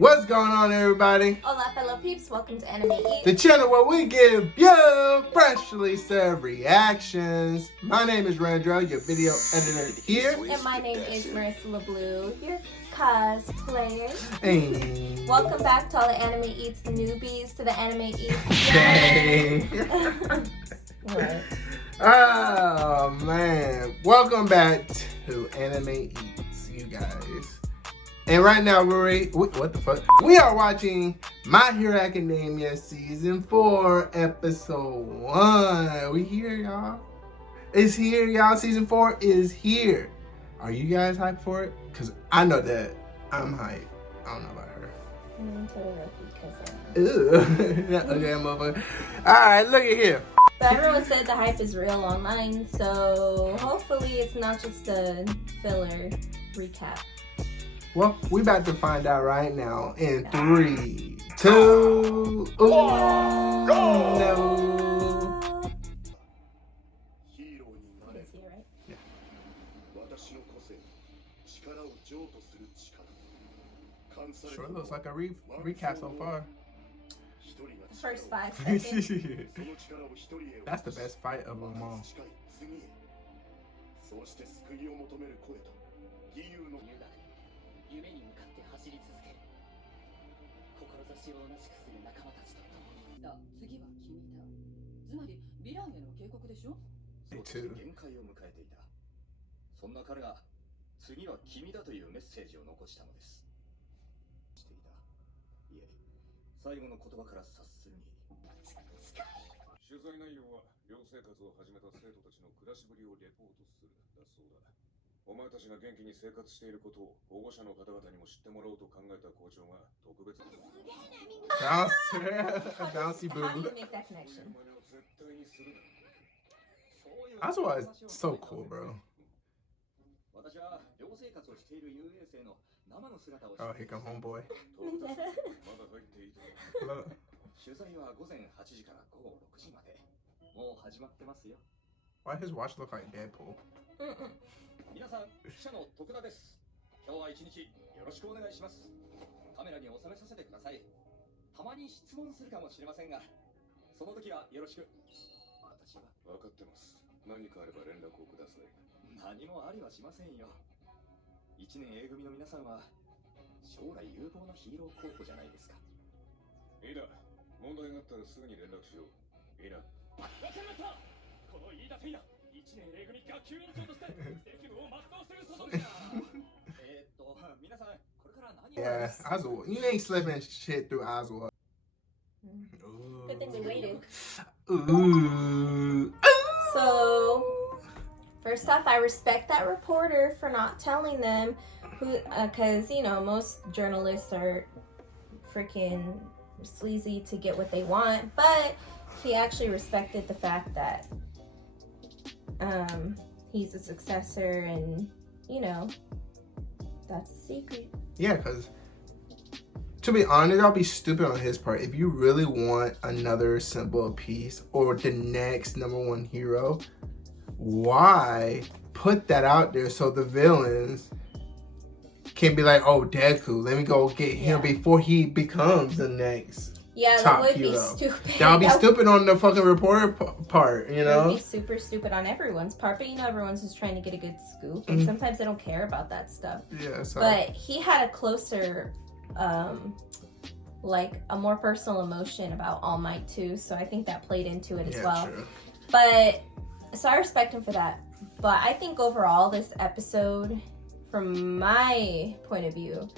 What's going on, everybody? Hola, fellow peeps. Welcome to Anime Eats, The channel where we give you freshly served reactions. My name is Randra, your video editor here. and my name is Marissa LeBlue, your cosplayer. Hey. Welcome back to all the Anime Eats newbies to the Anime Eats. Hey. What? Oh, man. Welcome back to Anime Eats, you guys. And right now, what the fuck? We are watching My Hero Academia Season 4, Episode 1. We here, y'all. It's here, y'all. Season 4 is here. Are you guys hyped for it? Because I know that I'm hyped. I don't know about her. Ew. Okay, motherfucker. Alright, look at here. But everyone said the hype is real online, so hopefully it's not just a filler recap. Well, we about to find out right now in 3, 2, no. It's here, right? Yeah. Sure looks like a recap so far. First 5 seconds. That's the best fight of them all. Me too. そんな彼が次は君だというメッセージを残したのです。していた。いえ、最後の言葉から察するに。取材内容は寮生活を始めた生徒たちの暮らしぶりをレポートするだそうだ。お前たちが元気に生活していることを保護者の方々にも知ってもらおうと考えた校長が特別に。Bouncy boo. How do you make that connection? Oswald is so cool, bro. Oh, here come homeboy. Look. 取材は午前8時から午後6時まで。もう始まってますよ。 Why his watch look like Deadpool? 皆さん、記者の徳田です。今日は一日よろしくお願いします。カメラに収めさせてください。たまに質問するかもしれませんが、その時はよろしく。私は分かってます。何かあれば連絡をください。何もありはしませんよ。1年 A 組の皆さんは将来有望なヒーロー候補じゃないですか。いいだ。問題があったらすぐに連絡しよう。いいな。わかりました。この飯田天也、1年 A 組学級委員長として責務を全うするつもりだ。皆さん、これから何を Yeah, Oswald. You ain't slipping shit through Oswald. Good thing they waited. Ooh. So, first off, I respect that reporter for not telling them who, because, you know, most journalists are freaking sleazy to get what they want, but he actually respected the fact that he's a successor and, you know, that's a secret. Yeah, because to be honest, I'll be stupid on his part. If you really want another symbol piece or the next #1 hero, why put that out there so the villains can be like, oh, Deku, let me go get him before he becomes the next top that would hero. be stupid. That would be stupid on the fucking reporter part, you know? It would be super stupid on everyone's part, but you know everyone's just trying to get a good scoop, and sometimes they don't care about that stuff. Yeah, so. But he had a closer, like a more personal emotion about All Might too, so I think that played into it as well. True. But, so I respect him for that. But I think overall this episode, from my point of view,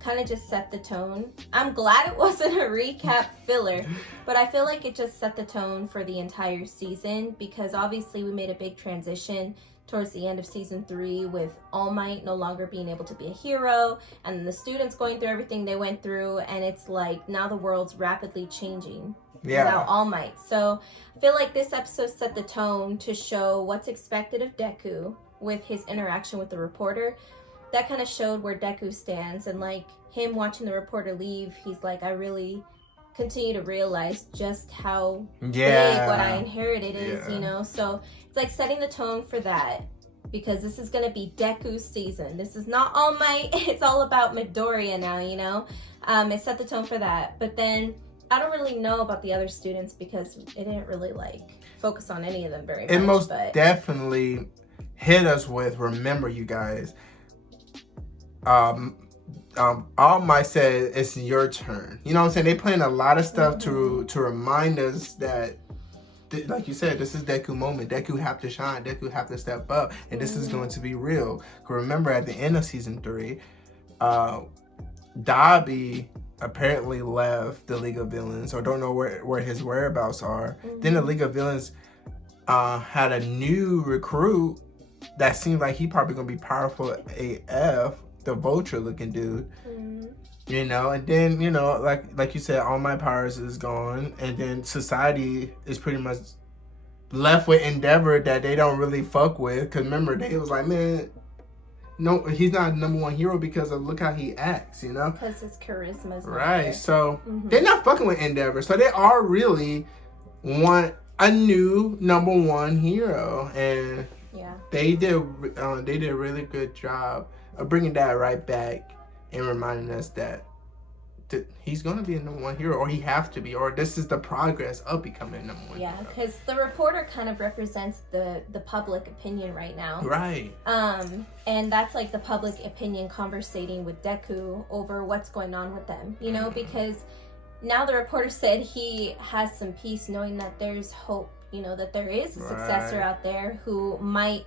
kind of just set the tone. I'm glad it wasn't a recap filler, but I feel like it just set the tone for the entire season, because obviously we made a big transition towards the end of season 3 with All Might no longer being able to be a hero, and then the students going through everything they went through, and it's like now the world's rapidly changing without All Might. So I feel like this episode set the tone to show what's expected of Deku with his interaction with the reporter. That kind of showed where Deku stands, and like him watching the reporter leave, he's like, I really continue to realize just how big what I inherited is, you know? So it's like setting the tone for that, because this is going to be Deku's season. This is not All Might. It's all about Midoriya now, you know? It set the tone for that. But then I don't really know about the other students because it didn't really focus on any of them very much. It most definitely hit us with, remember you guys, All Might said it's your turn. You know what I'm saying? They playing a lot of stuff to remind us that, like you said, this is Deku moment. Deku have to shine. Deku have to step up. And this is going to be real. 'Cause remember at the end of season 3, Dabi apparently left the League of Villains or don't know where his whereabouts are. Then the League of Villains had a new recruit that seemed like he probably gonna be powerful AF, the Vulture looking dude. You know, and then, you know, like you said, All My Powers is gone, and then society is pretty much left with Endeavor that they don't really fuck with. Because remember, they was like, man, no, he's not #1 hero because of look how he acts, you know? Because his charisma is right. there. So they're not fucking with Endeavor. So they are really want a new #1 hero, and they did a really good job of bringing that right back and reminding us that he's gonna be a #1 hero, or he have to be, or this is the progress of becoming a #1 yeah, hero. because the reporter kind of represents the public opinion right now, right? And that's like the public opinion conversating with Deku over what's going on with them, you know, because now the reporter said he has some peace knowing that there's hope, you know, that there is a successor out there who might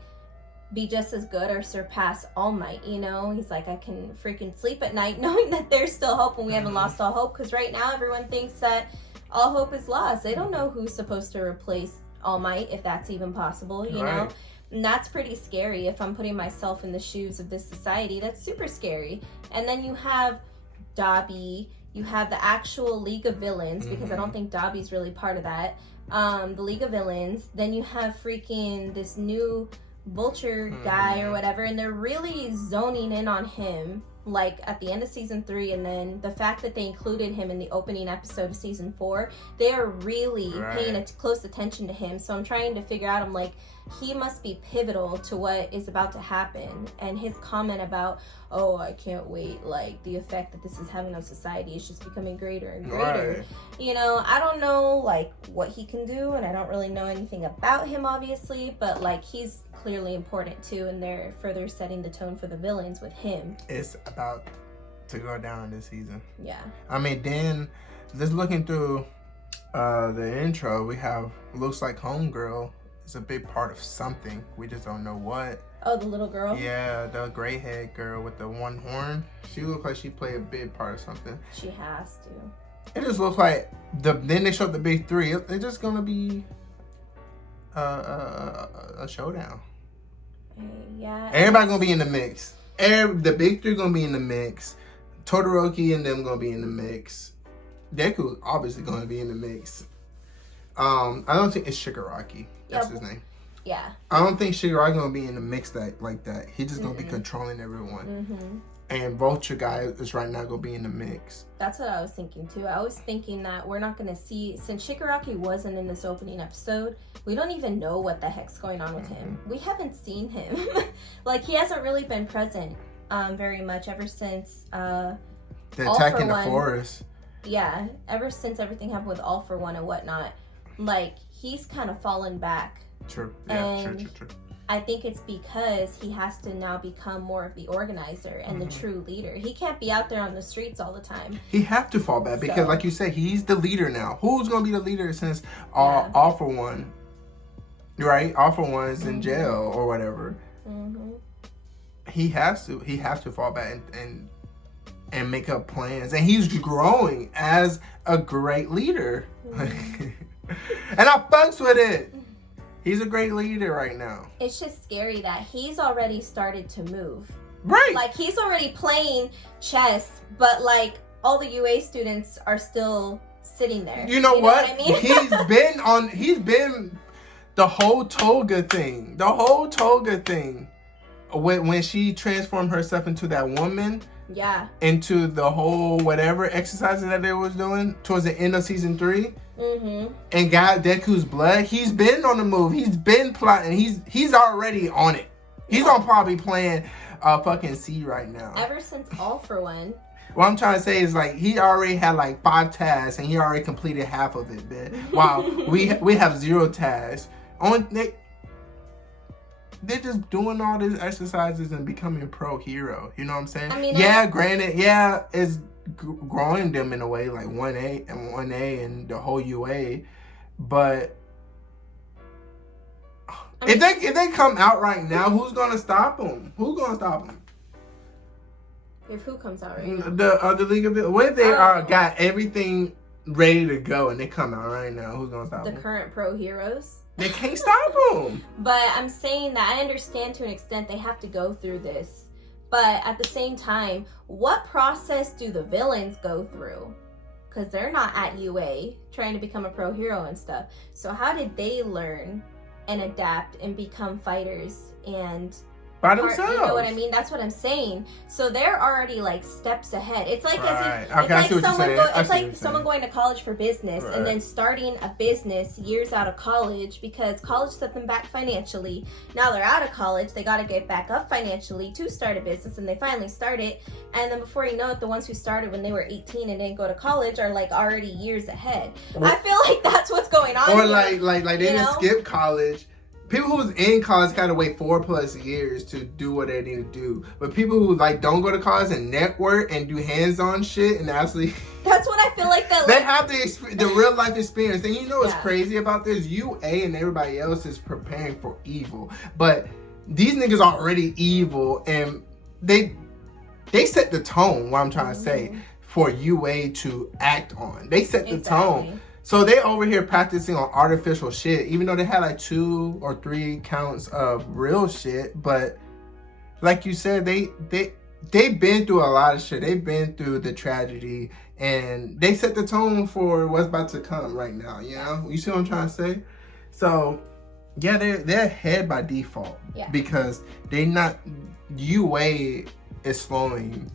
be just as good or surpass All Might, you know? He's like, I can freaking sleep at night knowing that there's still hope and we haven't lost all hope, because right now everyone thinks that all hope is lost. They don't know who's supposed to replace All Might, if that's even possible, you know? And that's pretty scary. If I'm putting myself in the shoes of this society, that's super scary. And then you have Dabi, you have the actual League of Villains, because I don't think Dabi's really part of that. The League of Villains. Then you have freaking this new Vulture guy or whatever, and they're really zoning in on him like at the end of season 3, and then the fact that they included him in the opening episode of season 4, they are really paying close attention to him. So I'm trying to figure out, I'm like, he must be pivotal to what is about to happen. And his comment about, oh, I can't wait, like the effect that this is having on society is just becoming greater and greater. You know, I don't know like what he can do, and I don't really know anything about him obviously, but like he's clearly important too, and they're further setting the tone for the villains with him. It's about to go down this season. Yeah. I mean, then just looking through the intro, we have looks like Homegirl is a big part of something. We just don't know what. Oh, the little girl? Yeah, the gray haired girl with the one horn. She looks like she played a big part of something. She has to. It just looks like then they showed the big 3. It's just gonna be a showdown. Yeah. Everybody gonna be in the mix. The big 3 gonna be in the mix. Todoroki and them gonna be in the mix. Deku obviously gonna be in the mix. I don't think it's Shigaraki. That's his name. Yeah. I don't think Shigaraki gonna be in the mix like that. He just gonna be controlling everyone. And Vulture guy is right now gonna be in the mix. That's what I was thinking too. I was thinking that we're not gonna see, since Shigaraki wasn't in this opening episode, we don't even know what the heck's going on with him. We haven't seen him. Like he hasn't really been present very much ever since the attack in the forest. Yeah, ever since everything happened with All For One and whatnot. Like he's kind of fallen back. True. Yeah, true. I think it's because he has to now become more of the organizer and the true leader. He can't be out there on the streets all the time. He have to fall back because, like you said, he's the leader now. Who's gonna be the leader since All For One, right? All For One is in jail or whatever. He has to fall back and make up plans, and he's growing as a great leader. And I fucks with it. He's a great leader right now. It's just scary that he's already started to move. Right. Like, he's already playing chess, but, like, all the UA students are still sitting there. You know what? I mean? He's been the whole Toga thing. When she transformed herself into that woman. Yeah. Into the whole whatever exercises that they was doing towards the end of season 3. And got Deku's blood. He's been on the move. He's been plotting. He's already on it. He's on probably playing a fucking C right now. Ever since All For One. What I'm trying to say is like he already had like 5 tasks and he already completed half of it, man. Wow, we have 0 tasks. They're just doing all these exercises and becoming a pro hero. You know what I'm saying? I mean, granted, it's growing them in a way like 1A and the whole UA, but if they come out right now, who's gonna stop them? Who's gonna stop them? If who comes out right now? The League of What if they got everything ready to go and they come out right now? Who's gonna stop them? The current pro heroes. They can't stop them. But I'm saying that I understand to an extent they have to go through this. But at the same time, what process do the villains go through? Because they're not at UA trying to become a pro hero and stuff. So how did they learn and adapt and become fighters and by themselves? You know what I mean? That's what I'm saying. So they're already like steps ahead. It's like someone going to college for business and then starting a business years out of college because college set them back financially. Now they're out of college. They got to get back up financially to start a business, and they finally start it. And then before you know it, the ones who started when they were 18 and didn't go to college are like already years ahead. I feel like that's what's going on. Or like they didn't skip college. People who's in college gotta wait 4+ years to do what they need to do. But people who like don't go to college and network and do hands-on shit and actually that's what I feel like they have the real life experience. And you know what's crazy about this? UA and everybody else is preparing for evil. But these niggas are already evil and they set the tone, what I'm trying to say, for UA to act on. They set the tone. So they over here practicing on artificial shit, even though they had like 2 or 3 counts of real shit. But like you said, they've been through a lot of shit. They've been through the tragedy, and they set the tone for what's about to come right now. You know, you see what I'm trying to say? So yeah, they're ahead by default because they not UA is slowing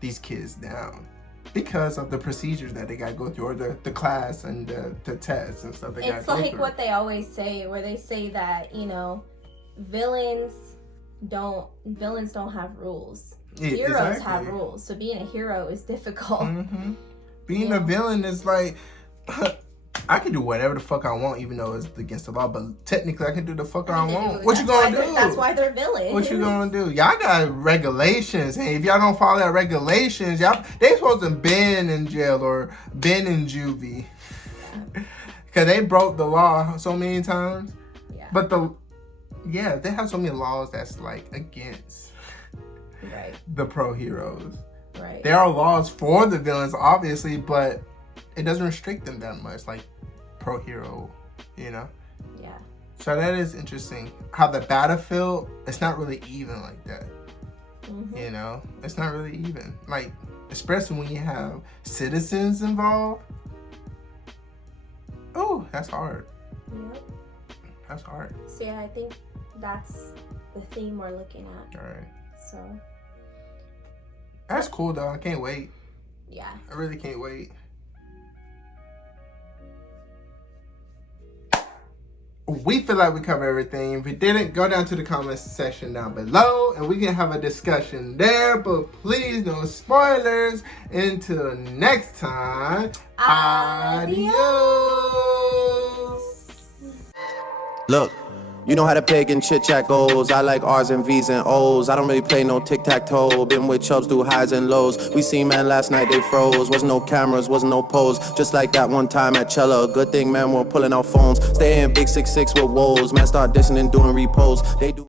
these kids down. Because of the procedures that they got to go through, or the class and the tests and stuff they got to go through. It's like what they always say, where they say that, you know, villains don't have rules. Heroes have rules. So being a hero is difficult. Mm-hmm. Being a villain is like, I can do whatever the fuck I want, even though it's against the law. But technically, I can do the fuck I want. What you gonna do? That's why they're villains. What you gonna do? Y'all got regulations, and if y'all don't follow that regulations, they supposed to been in jail or been in juvie, because they broke the law so many times. Yeah. But they have so many laws that's like against the pro heroes. Right. There are laws for the villains, obviously, but it doesn't restrict them that much, like pro hero, you know? Yeah. So that is interesting. How the battlefield, it's not really even like that. Mm-hmm. You know? It's not really even. Like, especially when you have citizens involved. Oh, that's hard. Yep. That's hard. So yeah, I think that's the theme we're looking at. All right. So. That's cool though. I can't wait. Yeah. I really can't wait. We feel like we covered everything. If we didn't, go down to the comments section down below and we can have a discussion there. But please, no spoilers. Until next time, adios. Look, you know how the pagan chit chat goes. I like R's and V's and O's. I don't really play no tic-tac-toe. Been with chubs through highs and lows. We seen man last night, they froze. Wasn't no cameras, wasn't no pose. Just like that one time at Cella. Good thing man, we're pulling out phones. Stay in big 6'6" with woes. Man start dissing and doing repos. They do